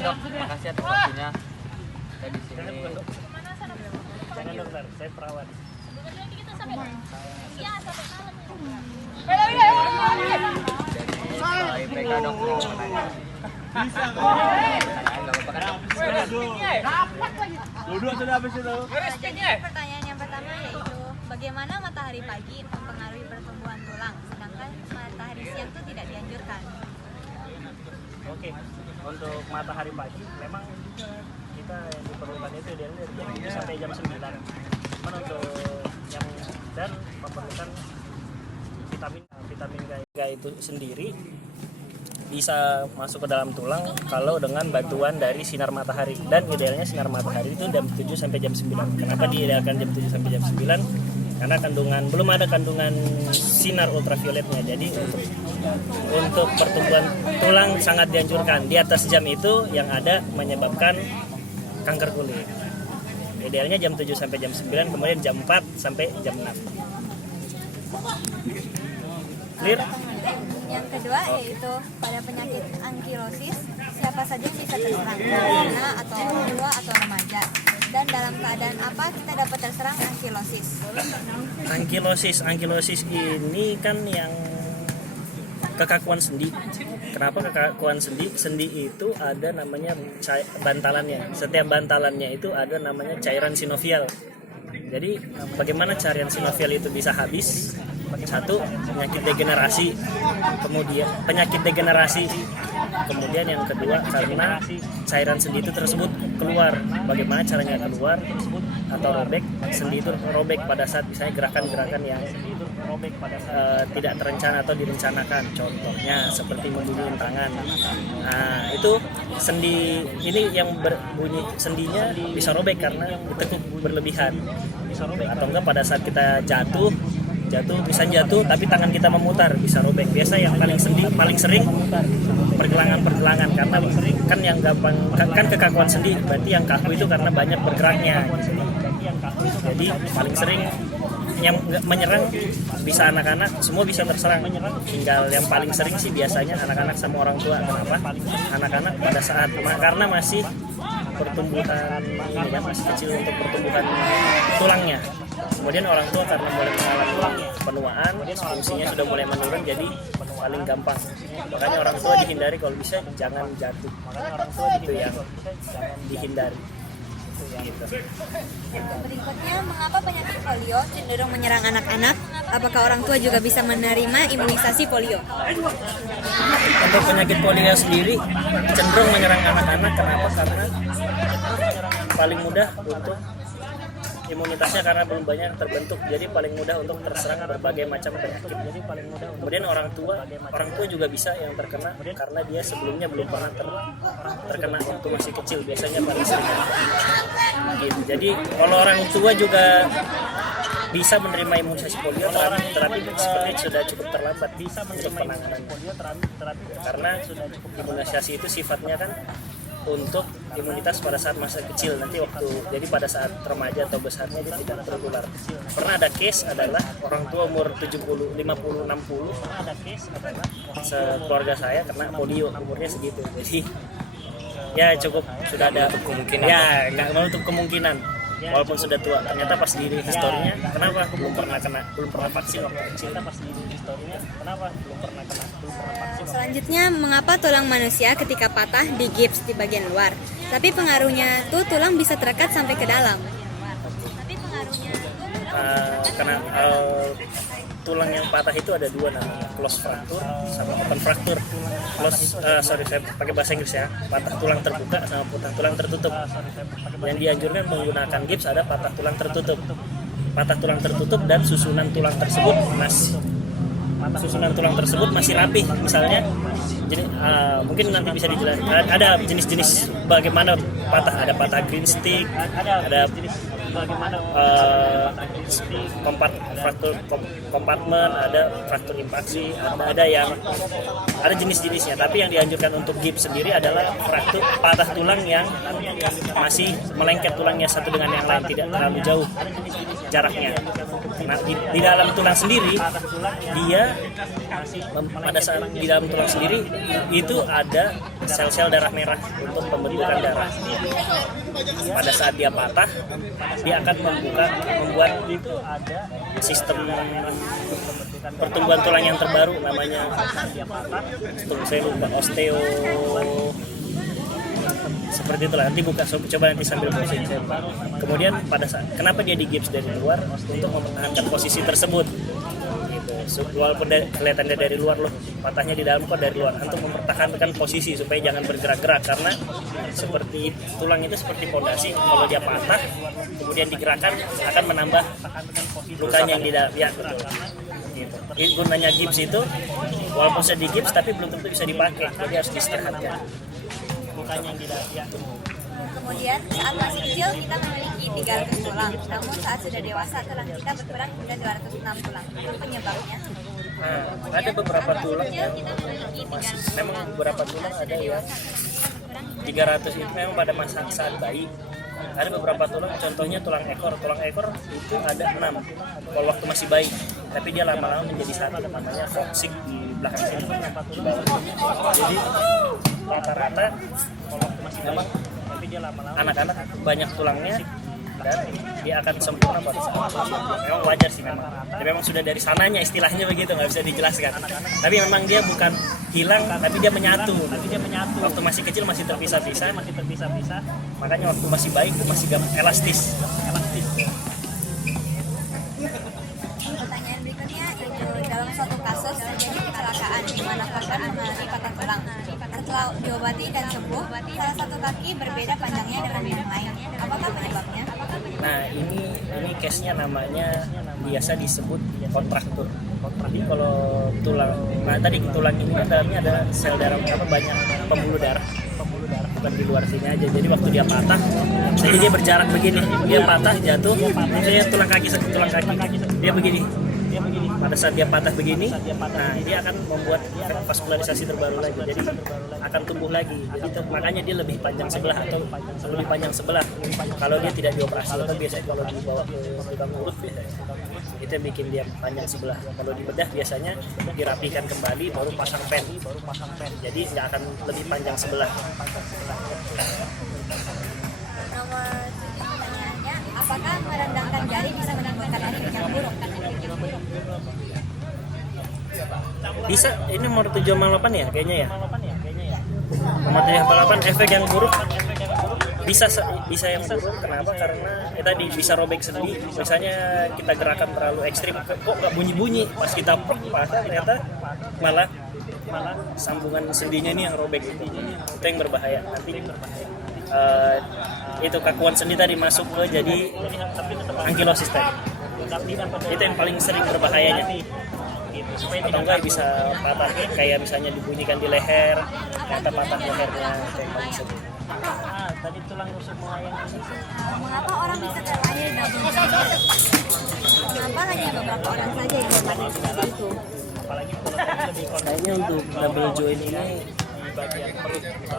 Dok, makasih atas waktunya. Saya di sini. Jangan dokter, saya perawat. Dari IPK Dok mau nanya. Bisa kok. Enggak apa-apa kan? Dua sudah habis itu. Jadi pertanyaan yang pertama yaitu bagaimana matahari pagi mempengaruhi pertumbuhan tulang, sedangkan matahari siang itu tidak dianjurkan. Oke, untuk matahari pagi memang kita yang diperlukan itu dari jam 7 sampai jam 9. Cuman untuk yang dan memerlukan vitamin K itu sendiri bisa masuk ke dalam tulang kalau dengan bantuan dari sinar matahari, dan idealnya sinar matahari itu jam 7 sampai jam 9. Kenapa diidealkan jam 7 sampai jam 9? Karena belum ada kandungan sinar ultravioletnya. Jadi untuk pertumbuhan tulang sangat dianjurkan. Di atas jam itu yang ada menyebabkan kanker kulit. Idealnya jam 7 sampai jam 9, kemudian jam 4 sampai jam 6. Clear? Yang kedua yaitu pada penyakit ankilosis, siapa saja yang bisa terserang, anak atau orang tua atau remaja, dan dalam keadaan apa kita dapat terserang ankilosis? Ankilosis ini kan yang kekakuan sendi. Kenapa kekakuan sendi? Sendi itu ada namanya bantalannya. Setiap bantalannya itu ada namanya cairan sinovial. Jadi bagaimana cairan sinovial itu bisa habis? Satu, penyakit degenerasi, kemudian yang kedua karena cairan sendi itu tersebut keluar. Bagaimana caranya keluar atau robek? Sendi itu robek pada saat misalnya gerakan-gerakan yang tidak terencana atau direncanakan, contohnya seperti membunyikan tangan. Nah, itu sendi ini yang berbunyi, sendinya bisa robek karena ditekuk berlebihan, atau enggak pada saat kita jatuh bisa jatuh tapi tangan kita memutar, bisa robek. Biasa yang paling sering pergelangan karena kan yang gampang kan kekakuan sendi, berarti yang kaku itu karena banyak bergeraknya. Jadi paling sering yang menyerang bisa anak-anak, semua bisa terserang. Tinggal yang paling sering sih biasanya anak-anak sama orang tua. Kenapa? Anak-anak pada saat karena masih pertumbuhan ini ya, masih kecil untuk pertumbuhan tulangnya. Kemudian orang tua karena mulai mengalami penuaan, fungsinya sudah mulai menurun, jadi paling gampang. Makanya orang tua dihindari, kalau bisa jangan jatuh. Itu yang dihindari. Gitu. Berikutnya, mengapa penyakit polio cenderung menyerang anak-anak? Apakah orang tua juga bisa menerima imunisasi polio? Untuk penyakit polio sendiri cenderung menyerang anak-anak. Kenapa? Karena paling mudah untuk imunitasnya karena belum banyak terbentuk, jadi paling mudah untuk terserang berbagai macam penyakit. Kemudian orang tua juga bisa yang terkena karena dia sebelumnya belum pernah terkena waktu masih kecil, biasanya paling sering. Gitu. Jadi kalau orang tua juga bisa menerima imunisasi polio, terapi seperti sudah cukup terlambat untuk penanganannya. Karena imunisasi itu sifatnya kan untuk imunitas pada saat masa kecil, nanti jadi pada saat remaja atau besarnya dia tidak tertular. Pernah ada case adalah orang tua umur 70, 50, 60, sekeluarga saya kena polio, umurnya segitu. Jadi ya cukup sudah ada kemungkinan. Ya nggak menutup kemungkinan. Walaupun sudah tua, ternyata pas di historinya, kenapa belum pernah vaksin waktu kecil. Selanjutnya, mengapa tulang manusia ketika patah digips di bagian luar, tapi pengaruhnya tuh tulang bisa terekat sampai ke dalam? Karena tulang yang patah itu ada dua namanya, close fracture sama open fracture. Saya pakai bahasa Inggris ya. Patah tulang terbuka sama patah tulang tertutup. Yang dianjurkan menggunakan gips ada patah tulang tertutup. Patah tulang tertutup dan susunan tulang tersebut masih rapih. Misalnya, jadi mungkin nanti bisa dijelaskan. Ada jenis-jenis bagaimana patah. Ada patah green stick, ada fraktur kompartmen, ada fraktur impaksi, ada jenis-jenisnya. Tapi yang dianjurkan untuk gips sendiri adalah fraktur patah tulang yang masih melengket tulangnya satu dengan yang lain, tidak terlalu jauh jaraknya. Nah, di dalam tulang sendiri dia pada saat di dalam tulang sendiri itu ada sel-sel darah merah untuk pembentukan darah. Pada saat dia patah, dia akan membuat sistem pertumbuhan tulang yang terbaru, namanya saya lupa, osteo seperti itulah. Nanti buka, coba nanti sambil browsing. Kemudian pada saat kenapa dia digips dari luar, untuk mempertahankan posisi tersebut gitu. Walaupun kelihatannya dari luar loh, patahnya di dalam kok dari luar, untuk mempertahankan posisi supaya jangan bergerak-gerak, karena seperti tulang itu seperti fondasi, kalau dia patah kemudian digerakkan akan menambah lukanya yang di dalam ya, betul. Gitu. Ini gunanya gips itu, walaupun sudah digips tapi belum tentu bisa dipakai, jadi harus diistirahatkan. Kemudian saat masih kecil kita memiliki 300 tulang, namun saat sudah dewasa tulang kita berkurang hingga 206 tulang. Itu penyebabnya. Nah, ada beberapa tulang yang memang beberapa tulang ada yang 300 itu memang pada masa saat bayi. Ada beberapa tulang, contohnya tulang ekor. Tulang ekor itu ada 6 kalau waktu masih bayi, tapi dia lama-lama menjadi 1, namanya foxing di belakang sini. Jadi rata-rata kalau waktu masih bayi, tapi dia lama-lama anak-anak banyak tulangnya dan dia akan sempurna pada saat memang wajar sih memang. Dia memang sudah dari sananya, istilahnya begitu, nggak bisa dijelaskan. Tapi memang dia bukan hilang, tapi dia menyatu. Waktu masih kecil masih terpisah-pisah. Makanya waktu masih baik masih elastis. Pertanyaan berikutnya itu dalam suatu kasus terjadi kecelakaan di mana korban mengalami patah tulang. Setelah diobati dan sembuh, salah satu kaki berbeda panjangnya dengan yang lain. Apakah penyebabnya? Nah ini case-nya namanya biasa disebut kontraktur. Jadi kalau tulang, nah tadi tulang ini kan dalamnya ada sel darah banyak pembuluh darah, bukan di luar sini aja. Jadi waktu dia patah, jadi dia berjarak begini, dia patah jatuh, misalnya tulang kaki, dia begini. Pada saat dia patah begini, nah dia akan membuat vaskularisasi terbaru lagi, jadi akan tumbuh lagi. Jadi itu, makanya dia lebih panjang sebelah atau lebih panjang sebelah. Kalau dia tidak dioperasi, atau biasanya kalau dibawa ke tukang urut biasanya itu yang bikin dia panjang sebelah. Kalau dibedah biasanya dirapikan kembali, baru pasang pen. Jadi nggak akan lebih panjang sebelah. Nomor 7 pertanyaannya, apakah merendahkan jari bisa menimbulkan efek yang buruk? Bisa, ini nomor 7 sama 8 ya kayaknya ya. Nomor 7 sama 8 efek yang buruk bisa yang buruk. Kenapa? Karena tadi bisa robek sendi. Misalnya kita gerakan terlalu ekstrim, kok nggak bunyi-bunyi, pas kita patah ternyata malah sambungan sendinya ini yang robek. Itu yang berbahaya. Nanti itu kakuan sendi tadi masuk ke jadi ankilosis tadi. Itu yang paling sering berbahayanya. Atau enggak bisa patah, kayak misalnya dibunyikan di leher, ternyata patah lehernya, itu yang paling sering. Tadi tulang rusuk melayang ini. Mengapa orang bisa terlahir double joint? Mengapa hanya beberapa orang saja yang terlahir seperti itu? Kayaknya untuk double joint ini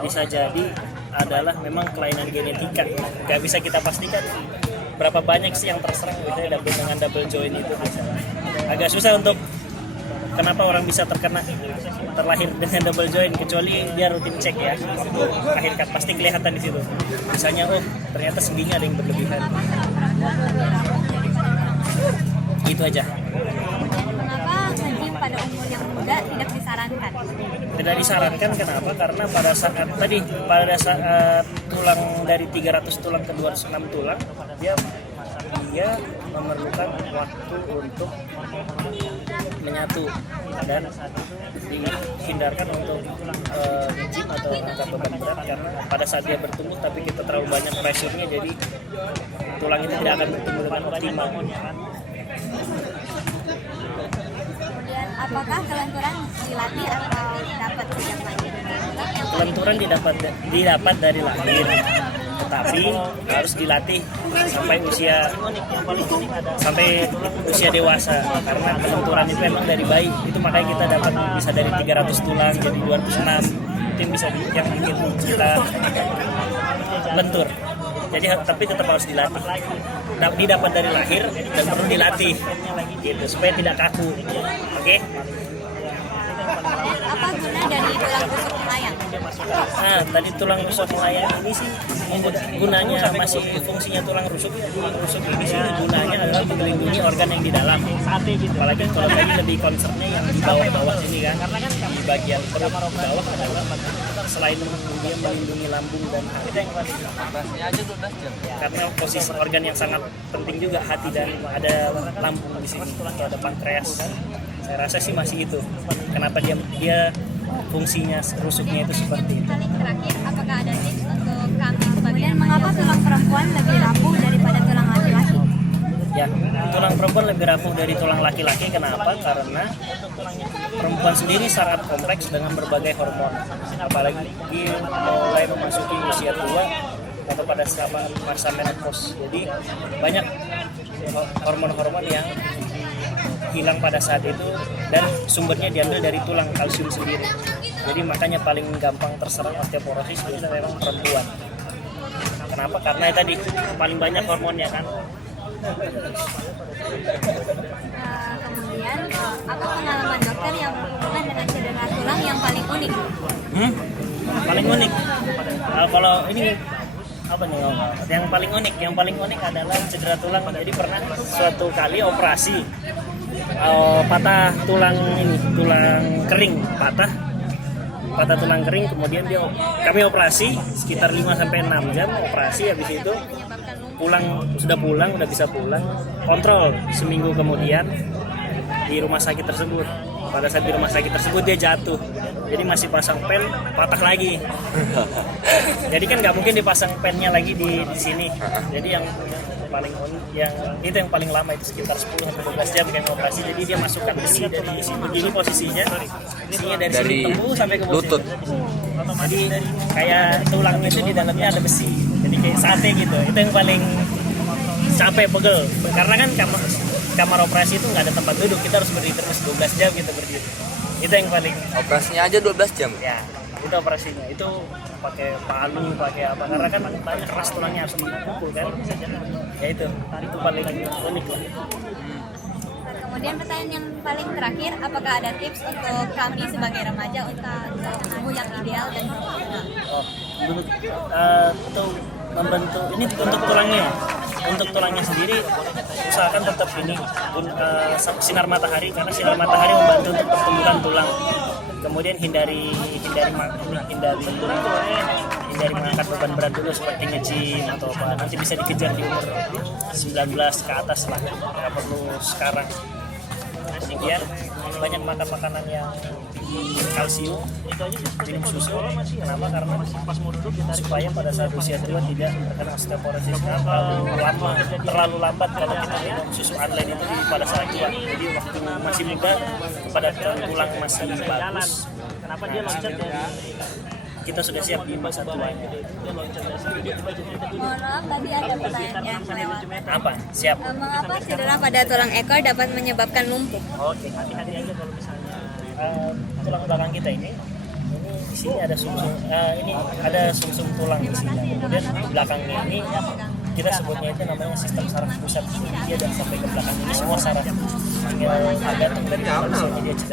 bisa jadi adalah memang kelainan genetika. Nggak bisa kita pastikan berapa banyak sih yang terserang dengan double joint itu. Agak susah untuk kenapa orang bisa terlahir dengan double joint, kecuali dia rutin cek ya waktu akhir pasti kelihatan di situ. Misalnya ternyata sendinya ada yang berlebihan. Itu aja. Mengapa nge-gym pada umur yang muda tidak disarankan? Tidak disarankan kenapa? Karena pada saat tulang dari 300 tulang ke 206 tulang, dia memerlukan waktu untuk menyatu dan dihindarkan untuk gym atau angkat beban berat, karena pada saat dia bertumbuh tapi kita terlalu banyak pressure-nya, jadi tulang itu tidak akan bertumbuh dengan optimal. Kemudian apakah kelenturan dilatih atau dapat sejak lahir? Kelenturan didapat dari lahir, tetapi harus dilatih sampai usia dewasa, karena kelenturan itu memang dari bayi. Itu makanya kita dapat bisa dari 300 tulang jadi 206. Itu yang bisa yang bikin kita lentur. Jadi tapi tetap harus dilatih. Didapat dari lahir dan perlu dilatih gitu supaya tidak kaku. Oke? Apa guna dari tulang rusuk melayang? Nah, tadi tulang rusuk melayang ini sih gunanya masih fungsinya tulang rusuk ini sih gunanya adalah melindungi organ yang di dalam. Apalagi kalau tadi lebih concernnya yang di bawah sini kan, karena kan di bagian perut bawah adalah selain dia melindungi lambung dan hati, Operasinya aja 12 jam. karena posisi organ yang sangat penting juga hati dan ada lambung di sini atau ada pankreas. Saya rasa sih masih itu. Kenapa dia fungsinya rusuknya itu seperti itu. Paling terakhir, apakah ada tips untuk kami sebagai mengapa tulang perempuan lebih rapuh daripada tulang laki-laki? Ya, tulang perempuan lebih rapuh dari tulang laki-laki. Kenapa? Karena perempuan sendiri sangat kompleks dengan berbagai hormon. Apalagi mulai memasuki usia tua atau pada masa menopause. Jadi banyak hormon-hormon yang hilang pada saat itu dan sumbernya diambil dari tulang kalsium sendiri. Jadi makanya paling gampang terserang osteoporosis itu memang perempuan. Kenapa? Karena tadi paling banyak hormonnya kan. Kemudian, apa pengalaman dokter yang berhubungan dengan cedera tulang yang paling unik? Paling unik. Kalau ini apa nih? Yang paling unik adalah cedera tulang. Jadi pernah suatu kali operasi patah tulang kering, patah tulang kering, kemudian kami operasi sekitar 5-6 jam operasi. Habis itu udah bisa pulang, kontrol seminggu kemudian di rumah sakit tersebut. Pada saat di rumah sakit tersebut dia jatuh, jadi masih pasang pen, patah lagi. Jadi kan nggak mungkin dipasang pennya lagi di sini. Jadi yang paling lama itu sekitar 10-12 jam kan operasi. Jadi dia masukkan besi dari sini, begini posisinya, besinya dari sini tembus sampai ke lutut. Jadi kayak tulangnya itu di dalamnya ada besi, jadi kayak sate gitu. Itu yang paling capek, pegel, karena kan kamar operasi itu nggak ada tempat duduk, kita harus berdiri terus 12 jam gitu berdiri. Itu yang paling. Operasinya aja 12 jam. Ya, itu operasinya. Itu pakai palu, pakai apa? Karena kan tanya keras tulangnya harus dipukul kan. Ya itu paling unik lah. Kemudian pertanyaan yang paling terakhir, apakah ada tips untuk kami sebagai remaja untuk tubuh yang ideal dan profesional? Untuk membentuk ini untuk tulangnya. Untuk tulangnya sendiri usahakan tetap sinar matahari, karena sinar matahari membantu untuk pertumbuhan tulang. Kemudian hindari mengangkat beban berat dulu seperti nge-gym atau apa. Nanti bisa dikejar di umur 19 ke atas lah, nggak perlu sekarang. Kemudian banyak makan makanan yang kalsium, minum susu. Kenapa? Karena supaya pada saat usia tua tidak terkena osteoporosis. Terlalu lambat kalau kita minum susu online itu pada saat tua. Jadi waktu masih muda pada tulang masih bagus. Kenapa dia loncat dari kita sudah siap di masa tuanya. Mohon maaf, tadi ada pertanyaan yang kelewatan. Apa? Siap. Mengapa cedera pada tulang ekor dapat menyebabkan lumpuh? Oke, hati-hati aja kalau misalnya tulang belakang kita ini di sini ada sumsum tulang di sini. Kemudian belakangnya ini kita sebutnya itu namanya sistem saraf pusat. Dia dan sampai ke belakang ini semua saraf. Tinggal tergantung dari kondisinya dia cedera.